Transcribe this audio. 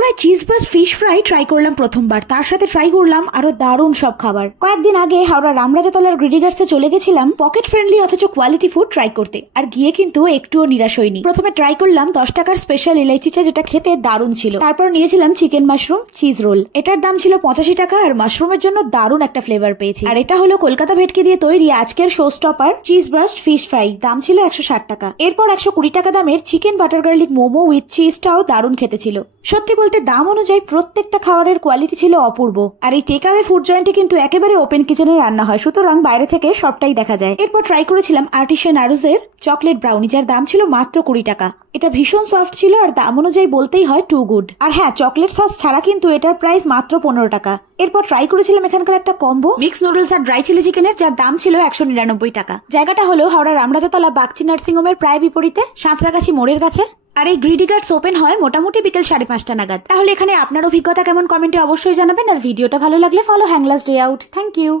হাওড়ায় চিজ বাস fish fry try করলাম প্রথমবার, তার সাথে ট্রাই করলাম আরো দারুণ সব খাবার। কয়েকদিন আগে হাওড়া রামরাজাতলার গ্রিডিগার্সে চলে গেছিলাম পকেট ফ্রেন্ডলি অথচ কোয়ালিটি ফুড ট্রাই করতে, আর গিয়ে কিন্তু একটুও নিরাশ হয়নি। প্রথমে ট্রাই করলাম 10 টাকার স্পেশাল ইলাইচি চা, যেটা খেতে দারুণ ছিল। তারপর নিয়েছিলাম চিকেন মাশরুম চিজ রোল, এটার দাম ছিল 85 টাকা, আর মাশরুমের জন্য দারুণ একটা ফ্লেভার পেয়েছি। আর এটা হলো কলকাতা ভেটকি দিয়ে তৈরি আজকের show stopper cheese breast fish fry, দাম ছিল 160 টাকা। এরপর 120 টাকা দামের chicken butter garlic momo with চিজটাও দারুণ খেতে ছিল। সত্যি বলতে দাম অনুযায়ী প্রত্যেকটা খাবারের কোয়ালিটি ছিল অপূর্ব। আর এই টেক অ্যাওয়ে ফুড জয়েন্টে কিন্তু একেবারে ওপেন কিচেনে রান্না হয়, সুতরাং বাইরে থেকে সবটাই দেখা যায়। এরপর ট্রাই করেছিলাম আর্টিসান আরুজের চকলেট ব্রাউনি, যার দাম ছিল মাত্র 20 টাকা। এটা ভীষণ সফট ছিল আর দাম অনুযায়ী বলতেই হয় টু গুড। আর হ্যাঁ, চকলেট সস ছাড়া কিন্তু এটার প্রাইস মাত্র 15 টাকা। এরপর ট্রাই করেছিলাম এখানকার একটা কম্বো মিক্স নুডলস আর ড্রাই চিলি চিকেনের, যার দাম ছিল 199 টাকা। জায়গাটা হলো হাওড়া রামরাজাতলা বাগচি নার্সিং হোমের প্রায় বিপরীতে সাঁতরাগাছি মোড়ের কাছে। আর এই গ্রিডিগার্স ওপেন হয় মোটামুটি বিকেল 5:30 নাগাদ। তাহলে এখানে আপনার অভিজ্ঞতা কেমন কমেন্টে অবশ্যই জানাবেন, আর ভিডিওটা ভালো লাগলে follow Hanglas day out. Thank you.